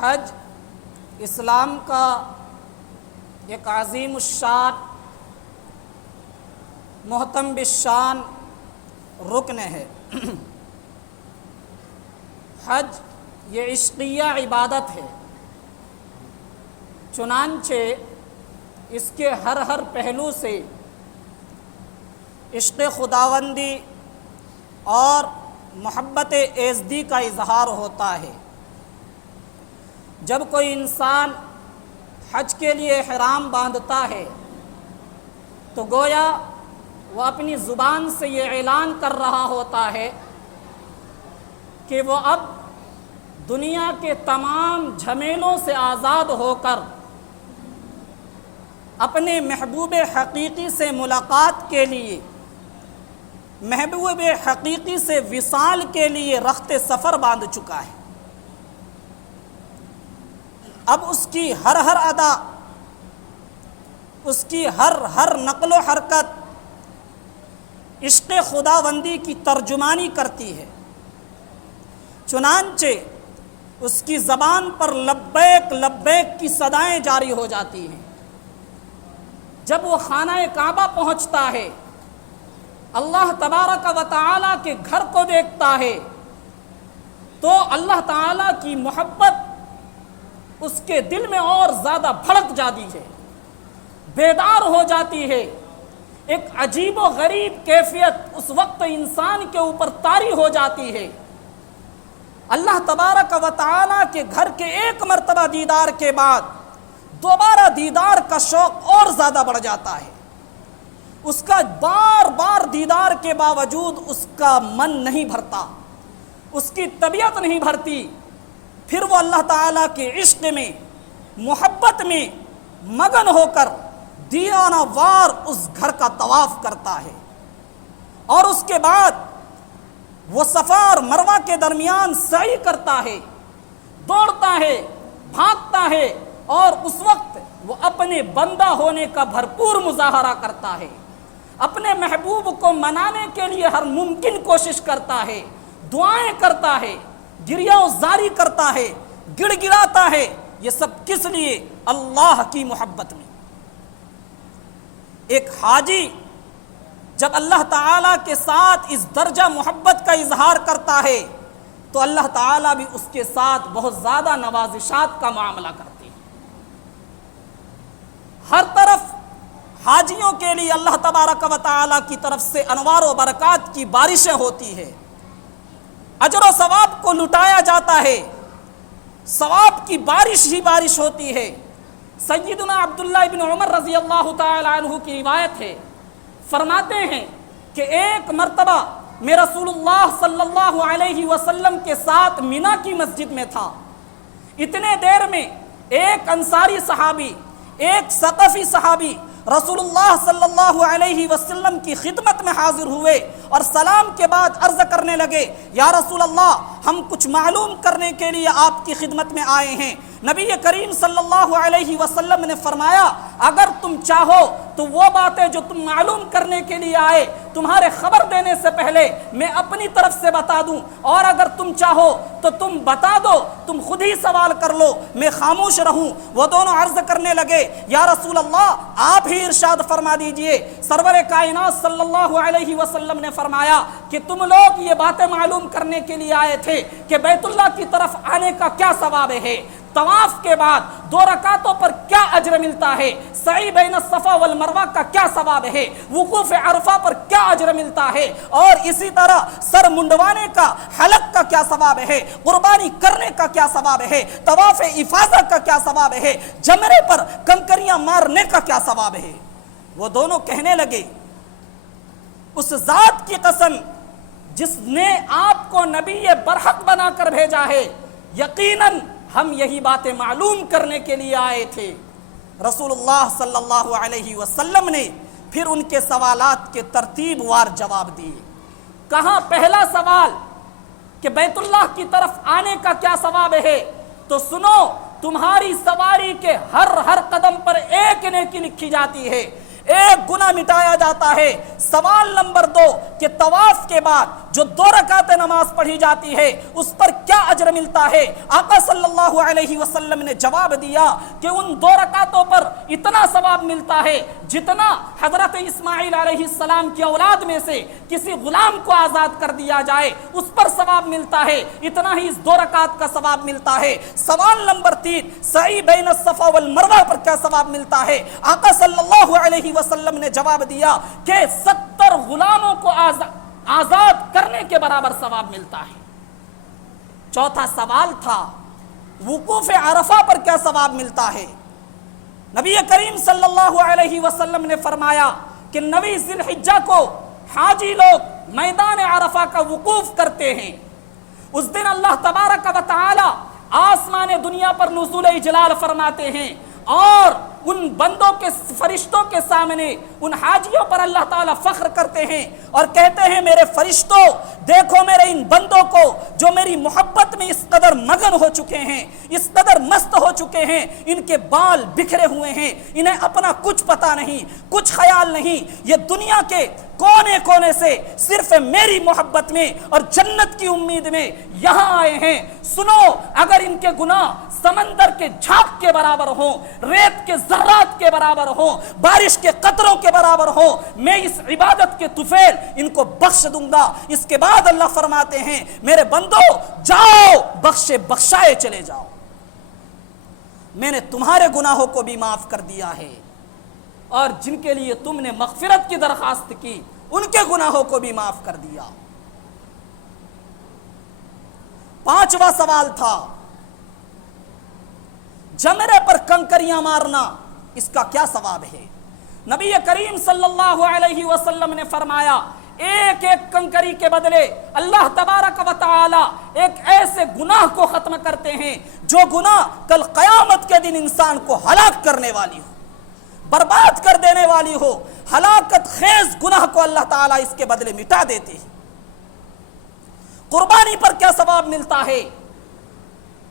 حج اسلام کا ایک عظیم الشان محتم بالشان رکن ہے۔ حج یہ عشقیہ عبادت ہے، چنانچہ اس کے ہر پہلو سے عشق خداوندی اور محبت ایزدی کا اظہار ہوتا ہے۔ جب کوئی انسان حج کے لیے احرام باندھتا ہے تو گویا وہ اپنی زبان سے یہ اعلان کر رہا ہوتا ہے کہ وہ اب دنیا کے تمام جھمیلوں سے آزاد ہو کر اپنے محبوب حقیقی سے ملاقات کے لیے، محبوب حقیقی سے وصال کے لیے رخت سفر باندھ چکا ہے۔ اب اس کی ہر ادا، اس کی ہر نقل و حرکت عشق خداوندی کی ترجمانی کرتی ہے، چنانچہ اس کی زبان پر لبیک لبیک کی صدائیں جاری ہو جاتی ہیں۔ جب وہ خانہ کعبہ پہنچتا ہے، اللہ تبارک و تعالیٰ کے گھر کو دیکھتا ہے تو اللہ تعالیٰ کی محبت اس کے دل میں اور زیادہ بھڑک جاتی ہے، بیدار ہو جاتی ہے۔ ایک عجیب و غریب کیفیت اس وقت انسان کے اوپر طاری ہو جاتی ہے۔ اللہ تبارک و تعالیٰ کے گھر کے ایک مرتبہ دیدار کے بعد دوبارہ دیدار کا شوق اور زیادہ بڑھ جاتا ہے۔ اس کا بار بار دیدار کے باوجود اس کا من نہیں بھرتا، اس کی طبیعت نہیں بھرتی۔ پھر وہ اللہ تعالیٰ کے عشق میں، محبت میں مگن ہو کر دیوانہ وار اس گھر کا طواف کرتا ہے، اور اس کے بعد وہ صفا اور مروہ کے درمیان سعی کرتا ہے، دوڑتا ہے، بھاگتا ہے، اور اس وقت وہ اپنے بندہ ہونے کا بھرپور مظاہرہ کرتا ہے، اپنے محبوب کو منانے کے لیے ہر ممکن کوشش کرتا ہے، دعائیں کرتا ہے، گریہ و زاری کرتا ہے، گڑ گڑاتا ہے۔ یہ سب کس لیے؟ اللہ کی محبت میں۔ ایک حاجی جب اللہ تعالیٰ کے ساتھ اس درجہ محبت کا اظہار کرتا ہے تو اللہ تعالیٰ بھی اس کے ساتھ بہت زیادہ نوازشات کا معاملہ کرتے ہیں۔ ہر طرف حاجیوں کے لیے اللہ تبارک و تعالیٰ کی طرف سے انوار و برکات کی بارشیں ہوتی ہے، اجر و ثواب کو لٹایا جاتا ہے، ثواب کی بارش ہی بارش ہوتی ہے۔ سیدنا عبداللہ ابن عمر رضی اللہ تعالی عنہ کی روایت ہے، فرماتے ہیں کہ ایک مرتبہ میں رسول اللہ صلی اللہ علیہ وسلم کے ساتھ مینا کی مسجد میں تھا۔ اتنے دیر میں ایک انصاری صحابی، ایک ثقفی صحابی رسول اللہ صلی اللہ علیہ وسلم کی خدمت میں حاضر ہوئے اور سلام کے بعد عرض کرنے لگے، یا رسول اللہ، ہم کچھ معلوم کرنے کے لیے آپ کی خدمت میں آئے ہیں۔ نبی کریم صلی اللہ علیہ وسلم نے فرمایا، اگر تم چاہو تو وہ باتیں جو تم معلوم کرنے کے لیے آئے تمہارے خبر دینے سے پہلے میں اپنی طرف سے بتا دوں، اور اگر تم چاہو تو تم بتا دو، تم خود ہی سوال کر لو، میں خاموش رہوں۔ وہ دونوں عرض کرنے لگے، یا رسول اللہ، آپ ہی ارشاد فرما دیجئے۔ سرور کائنات صلی اللہ علیہ وسلم نے فرمایا کہ تم لوگ یہ باتیں معلوم کرنے کے لیے آئے تھے کہ بیت اللہ کی طرف آنے کا کیا ثواب ہے، طواف کے بعد 2 رکعتوں پر کیا اجر ملتا ہے، سعی بین الصفا والمروہ کا کیا ثواب ہے، وقوف عرفہ پر کیا اجر ملتا ہے، اور اسی طرح سر منڈوانے کا، حلق کا کیا ثواب ہے، قربانی کرنے کا کیا ثواب ہے، طواف افاضہ کا کیا ثواب ہے، جمرے پر کنکریاں مارنے کا کیا ثواب ہے۔ وہ دونوں کہنے لگے، اس ذات کی قسم جس نے آپ کو نبی برحق بنا کر بھیجا ہے، یقیناً ہم یہی باتیں معلوم کرنے کے لیے آئے تھے۔ رسول اللہ صلی اللہ علیہ وسلم نے پھر ان کے سوالات کے ترتیب وار جواب دیے۔ کہا پہلا سوال کہ بیت اللہ کی طرف آنے کا کیا ثواب ہے، تو سنو، تمہاری سواری کے ہر قدم پر ایک نیکی لکھی جاتی ہے، ایک گناہ مٹایا جاتا ہے۔ سوال نمبر 2 کہ طواف کے بعد جو 2 رکعت نماز پڑھی جاتی ہے اس پر کیا اجر ملتا ہے؟ آقا صلی اللہ علیہ وسلم نے جواب دیا کہ ان 2 رکعتوں پر اتنا ثواب ملتا ہے جتنا حضرت اسماعیل علیہ السلام کی اولاد میں سے کسی غلام کو آزاد کر دیا جائے اس پر ثواب ملتا ہے، اتنا ہی اس 2 رکعت کا ثواب ملتا ہے۔ سوال نمبر 3، سعی بین الصفا والمروہ پر کیا ثواب ملتا ہے؟ آقا صلی اللہ علیہ وسلم نے جواب دیا کہ 70 غلاموں کو آزاد کرنے کے برابر ثواب ملتا ہے۔ چوتھا سوال تھا وقوف عرفہ پر کیا ثواب ملتا ہے؟ نبی کریم صلی اللہ علیہ وسلم نے فرمایا کہ 9 ذی الحجہ کو حاجی لوگ میدان عرفہ کا وقوف کرتے ہیں، اس دن اللہ تبارک و تعالی آسمان دنیا پر نزول اجلال فرماتے ہیں اور ان بندوں کے فرشتوں کے سامنے ان حاجیوں پر اللہ تعالیٰ فخر کرتے ہیں اور کہتے ہیں میرے فرشتوں دیکھو میرے ان بندوں کو جو میری محبت میں اس قدر مگن ہو چکے ہیں، اس قدر مست ہو چکے ہیں، ان کے بال بکھرے ہوئے ہیں، انہیں اپنا کچھ پتہ نہیں، کچھ خیال نہیں، یہ دنیا کے کونے کونے سے صرف میری محبت میں اور جنت کی امید میں یہاں آئے ہیں۔ سنو اگر ان کے گناہ سمندر کے جھاگ کے برابر ہوں، ریت کے ذرات کے برابر ہوں، بارش کے قطروں کے برابر ہوں، میں اس عبادت کے طفیل ان کو بخش دوں گا۔ اس کے بعد اللہ فرماتے ہیں میرے بندو جاؤ بخشے بخشائے چلے جاؤ، میں نے تمہارے گناہوں کو بھی معاف کر دیا ہے اور جن کے لیے تم نے مغفرت کی درخواست کی ان کے گناہوں کو بھی معاف کر دیا۔ 5واں سوال تھا جمرے پر کنکریاں مارنا، اس کا کیا ثواب ہے؟ نبی کریم صلی اللہ علیہ وسلم نے فرمایا ایک ایک کنکری کے بدلے اللہ تبارک و تعالی ایک ایسے گناہ کو ختم کرتے ہیں جو گناہ کل قیامت کے دن انسان کو ہلاک کرنے والی ہو، برباد کر دینے والی ہو، ہلاکت خیز گناہ کو اللہ تعالیٰ اس کے بدلے مٹا دیتے ہیں۔ قربانی پر کیا ثواب ملتا ہے؟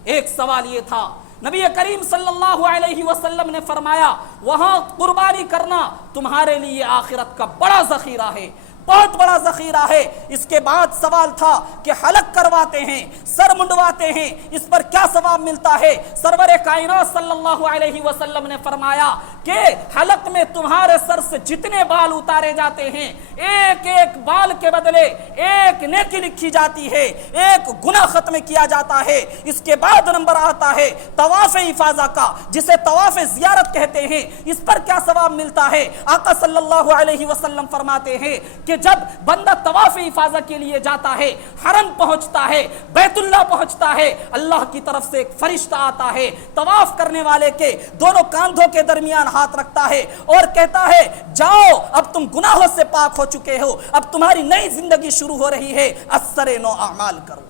ایک سوال یہ تھا، نبی کریم صلی اللہ علیہ وسلم نے فرمایا وہاں قربانی کرنا تمہارے لیے آخرت کا بڑا ذخیرہ ہے، بہت بڑا ذخیرہ ہے۔ اس کے بعد سوال تھا کہ حلق کرواتے ہیں، سر منڈواتے ہیں، اس پر کیا ثواب ملتا ہے؟ سرور کائنات صلی اللہ علیہ وسلم نے فرمایا کہ حلق میں تمہارے سر سے جتنے بال اتارے جاتے ہیں ایک ایک بال کے بدلے ایک نیکی لکھی جاتی ہے، ایک گناہ ختم کیا جاتا ہے۔ اس کے بعد نمبر آتا ہے طواف افاضہ کا، جسے طواف زیارت کہتے ہیں، اس پر کیا ثواب ملتا ہے؟ آقا صلی اللہ علیہ وسلم فرماتے ہیں کہ جب بندہ طواف افاضہ کے لیے جاتا ہے، حرم پہنچتا ہے، بیت اللہ پہنچتا ہے، اللہ کی طرف سے ایک فرشتہ آتا ہے، طواف کرنے والے کے دونوں کاندھوں کے درمیان ہاتھ رکھتا ہے اور کہتا ہے جاؤ اب تم گناہوں سے پاک ہو چکے ہو، اب تمہاری نئی زندگی شروع ہو رہی ہے، اثر نو اعمال کرو۔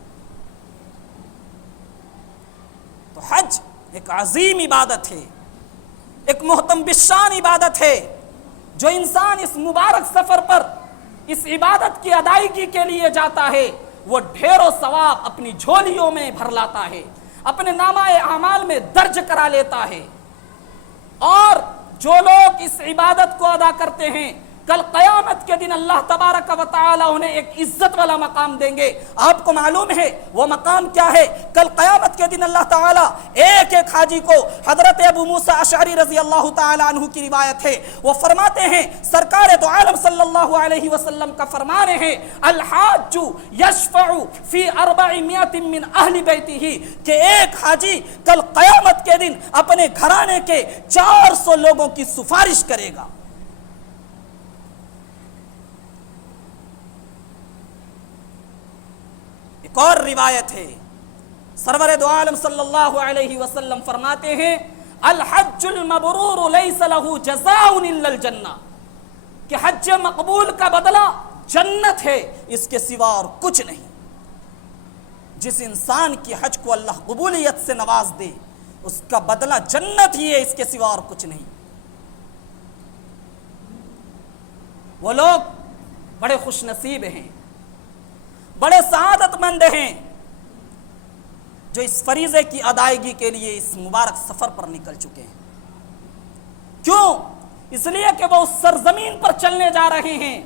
تو حج ایک عظیم عبادت ہے، ایک محتم بالشان عبادت ہے، جو انسان اس مبارک سفر پر اس عبادت کی ادائیگی کے لیے جاتا ہے وہ ڈھیروں ثواب اپنی جھولیوں میں بھر لاتا ہے، اپنے نامہ اعمال میں درج کرا لیتا ہے۔ اور جو لوگ اس عبادت کو ادا کرتے ہیں کل قیامت کے دن اللہ تبارک و تعالی انہیں ایک عزت والا مقام دیں گے۔ آپ کو معلوم ہے وہ مقام کیا ہے؟ کل قیامت کے دن اللہ تعالی ایک ایک حاجی کو، حضرت ابو موسیٰ اشعری رضی اللہ تعالی عنہ کی روایت ہے، وہ فرماتے ہیں سرکار دو عالم صلی اللہ علیہ وسلم کا فرمان ہے الحاج یشفع فی 400 من اہل بیتہ، کہ ایک حاجی کل قیامت کے دن اپنے گھرانے کے 400 لوگوں کی سفارش کرے گا۔ ایک اور روایت ہے، سرور دو عالم صلی اللہ علیہ وسلم فرماتے ہیں الحج المبرور لیس له جزاء الا الجنہ، کہ حج مقبول کا بدلہ جنت ہے، اس کے سوا اور کچھ نہیں۔ جس انسان کی حج کو اللہ قبولیت سے نواز دے اس کا بدلہ جنت ہی ہے، اس کے سوا اور کچھ نہیں۔ وہ لوگ بڑے خوش نصیب ہیں، بڑے سعادت مند ہیں جو اس فریضے کی ادائیگی کے لیے اس مبارک سفر پر نکل چکے ہیں۔ کیوں؟ اس لیے کہ وہ اس سرزمین پر چلنے جا رہے ہیں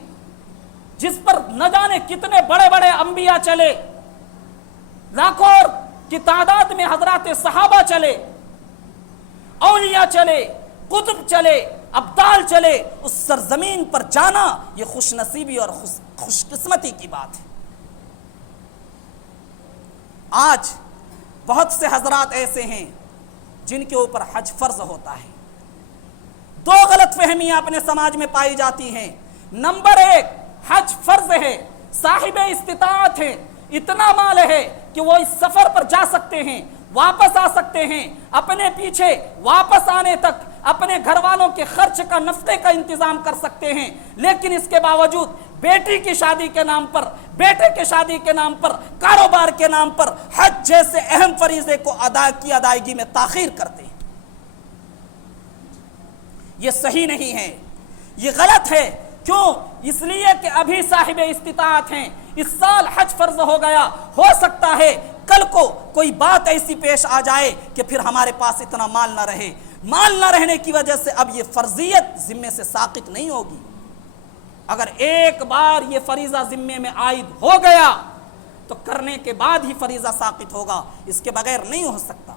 جس پر نہ جانے کتنے بڑے بڑے انبیاء چلے، لاکھوں کی تعداد میں حضرات صحابہ چلے، اولیاء چلے، قطب چلے، ابدال چلے، اس سرزمین پر جانا یہ خوش نصیبی اور خوش قسمتی کی بات ہے۔ آج بہت سے حضرات ایسے ہیں جن کے اوپر حج فرض ہوتا ہے۔ دو غلط فہمیاں اپنے سماج میں پائی جاتی ہیں۔ نمبر ایک، حج فرض ہے، صاحب استطاعت ہے، اتنا مال ہے کہ وہ اس سفر پر جا سکتے ہیں، واپس آ سکتے ہیں، اپنے پیچھے واپس آنے تک اپنے گھر والوں کے خرچ کا، نفقے کا انتظام کر سکتے ہیں، لیکن اس کے باوجود بیٹی کی شادی کے نام پر، بیٹے کی شادی کے نام پر، کاروبار کے نام پر حج جیسے اہم فریضے کو ادائیگی میں تاخیر کرتے ہیں۔ یہ صحیح نہیں ہے، یہ غلط ہے۔ کیوں؟ اس لیے کہ ابھی صاحب استطاعت ہیں، اس سال حج فرض ہو گیا، ہو سکتا ہے کل کو کوئی بات ایسی پیش آ جائے کہ پھر ہمارے پاس اتنا مال نہ رہے، مال نہ رہنے کی وجہ سے اب یہ فرضیت ذمے سے ساقط نہیں ہوگی۔ اگر ایک بار یہ فریضہ ذمے میں عائد ہو گیا تو کرنے کے بعد ہی فریضہ ساقط ہوگا، اس کے بغیر نہیں ہو سکتا۔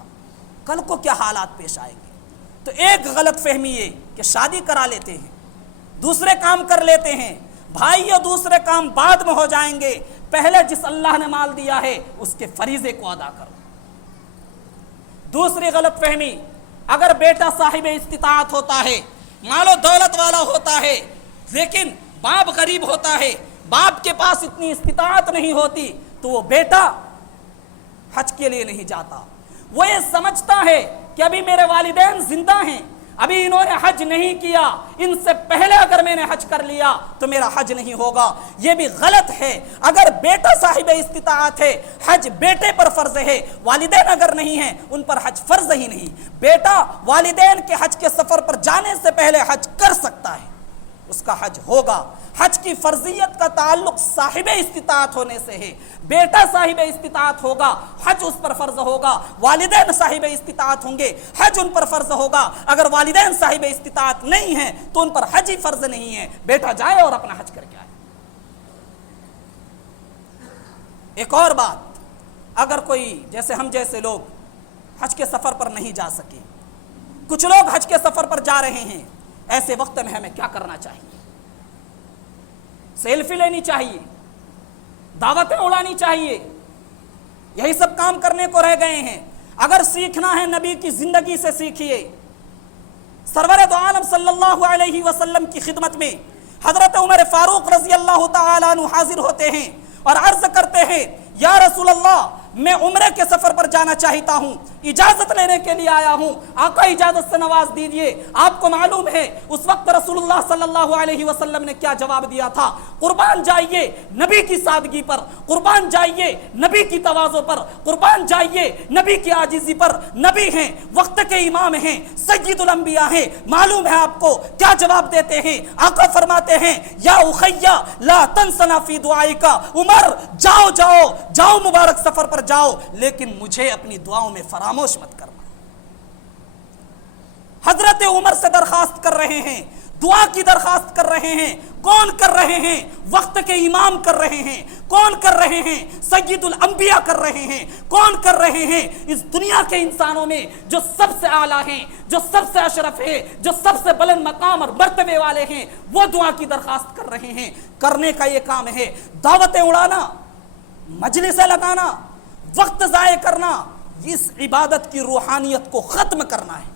کل کو کیا حالات پیش آئیں گے؟ تو ایک غلط فہمی یہ کہ شادی کرا لیتے ہیں، دوسرے کام کر لیتے ہیں، بھائی یہ دوسرے کام بعد میں ہو جائیں گے، پہلے جس اللہ نے مال دیا ہے اس کے فریضے کو ادا کرو۔ دوسری غلط فہمی، اگر بیٹا صاحب استطاعت ہوتا ہے، مال و دولت والا ہوتا ہے، لیکن باپ غریب ہوتا ہے، باپ کے پاس اتنی استطاعت نہیں ہوتی، تو وہ بیٹا حج کے لیے نہیں جاتا۔ وہ یہ سمجھتا ہے کہ ابھی میرے والدین زندہ ہیں، ابھی انہوں نے حج نہیں کیا، ان سے پہلے اگر میں نے حج کر لیا تو میرا حج نہیں ہوگا۔ یہ بھی غلط ہے۔ اگر بیٹا صاحب استطاعت ہے، حج بیٹے پر فرض ہے، والدین اگر نہیں ہیں ان پر حج فرض ہی نہیں۔ بیٹا والدین کے حج کے سفر پر جانے سے پہلے حج کر سکتا ہے، اس کا حج ہوگا۔ حج کی فرضیت کا تعلق صاحب استطاعت ہونے سے ہے۔ بیٹا صاحب استطاعت ہوگا، حج اس پر فرض ہوگا۔ والدین صاحب استطاعت ہوں گے، حج ان پر فرض ہوگا۔ اگر والدین صاحب استطاعت نہیں ہیں تو ان پر حج ہی فرض نہیں ہے۔ بیٹا جائے اور اپنا حج کر کے آئے۔ ایک اور بات، اگر کوئی جیسے ہم جیسے لوگ حج کے سفر پر نہیں جا سکے، کچھ لوگ حج کے سفر پر جا رہے ہیں، ایسے وقت میں ہمیں کیا کرنا چاہیے؟ سیلفی لینی چاہیے، دعوتیں اڑانی چاہیے، یہی سب کام کرنے کو رہ گئے ہیں۔ اگر سیکھنا ہے نبی کی زندگی سے سیکھیے۔ سرور دو عالم صلی اللہ علیہ وسلم کی خدمت میں حضرت عمر فاروق رضی اللہ تعالیٰ عنہ حاضر ہوتے ہیں اور عرض کرتے ہیں، یا رسول اللہ، میں عمرے کے سفر پر جانا چاہتا ہوں، اجازت لینے کے لیے آیا ہوں، آقا اجازت سے نواز دیجئے۔ آپ کو معلوم ہے اس وقت رسول اللہ صلی اللہ علیہ وسلم نے کیا جواب دیا تھا؟ قربان جائیے نبی کی سادگی پر، قربان جائیے نبی کی تواضع پر، قربان جائیے نبی کی عاجزی پر۔ نبی ہیں، وقت کے امام ہیں، سید الانبیاء ہیں۔ معلوم ہے آپ کو کیا جواب دیتے ہیں؟ آقا فرماتے ہیں، یا اخیا لا تنسنا فی دعائک، عمر جاؤ جاؤ جاؤ، مبارک سفر پر جاؤ، لیکن مجھے اپنی دعاؤں میں فراموش مت کرنا۔ حضرت عمر سے درخواست کر رہے ہیں، دعا کی درخواست کر رہے ہیں۔ کون کر رہے ہیں؟ وقت کے امام کر رہے ہیں۔ کون کر رہے ہیں؟ سید الانبیاء کر رہے ہیں۔ کون کر رہے ہیں؟ اس دنیا کے انسانوں میں جو سب سے اعلیٰ ہیں، جو سب سے اشرف ہے، جو سب سے بلند مقام اور مرتبے والے ہیں، وہ دعا کی درخواست کر رہے ہیں۔ کرنے کا یہ کام ہے۔ دعوتیں اڑانا، مجلسیں لگانا، وقت ضائع کرنا، اس عبادت کی روحانیت کو ختم کرنا ہے۔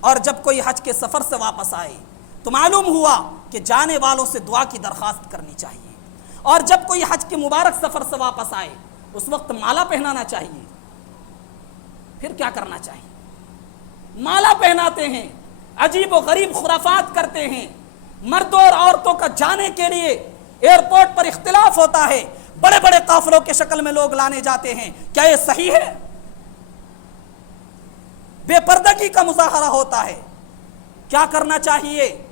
اور جب کوئی حج کے سفر سے واپس آئے تو معلوم ہوا کہ جانے والوں سے دعا کی درخواست کرنی چاہیے۔ اور جب کوئی حج کے مبارک سفر سے واپس آئے اس وقت مالا پہنانا چاہیے۔ پھر کیا کرنا چاہیے؟ مالا پہناتے ہیں، عجیب و غریب خرافات کرتے ہیں۔ مردوں اور عورتوں کا جانے کے لیے ایئرپورٹ پر اختلاف ہوتا ہے، بڑے بڑے قافلوں کے شکل میں لوگ لانے جاتے ہیں۔ کیا یہ صحیح ہے؟ بے پردگی کا مظاہرہ ہوتا ہے۔ کیا کرنا چاہیے؟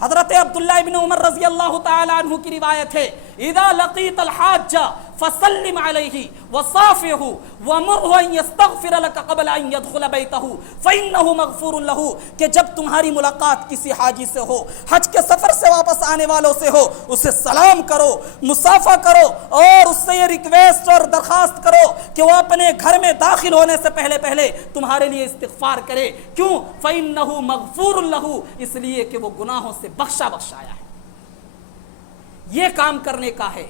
حضرت عبداللہ ابن عمر رضی اللہ تعالی عنہ کی روایت ہے، اذا لقیت الحاج فسلم علیہ وصافحہ ومرہ ان یستغفر لک قبل ان يدخل بیتہ فانہ مغفور لہ، کہ جب تمہاری ملاقات کسی حاجی سے ہو، حج کے سفر سے واپس آنے والوں سے ہو، اسے سلام کرو، مصافحہ کرو، اور اس سے یہ ریکویسٹ اور درخواست کرو کہ وہ اپنے گھر میں داخل ہونے سے پہلے تمہارے لیے استغفار کرے۔ کیوں؟ فإنہ مغفور لہ، اس لیے کہ وہ گناہوں سے بخشایا ہے۔ یہ کام کرنے کا ہے۔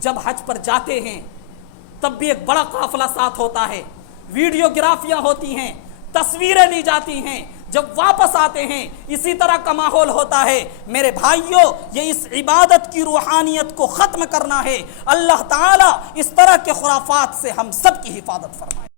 جب حج پر جاتے ہیں تب بھی ایک بڑا قافلہ ساتھ ہوتا ہے، ویڈیوگرافیاں ہوتی ہیں، تصویریں لی جاتی ہیں، جب واپس آتے ہیں اسی طرح کا ماحول ہوتا ہے۔ میرے بھائیوں، یہ اس عبادت کی روحانیت کو ختم کرنا ہے۔ اللہ تعالیٰ اس طرح کے خرافات سے ہم سب کی حفاظت فرمائے۔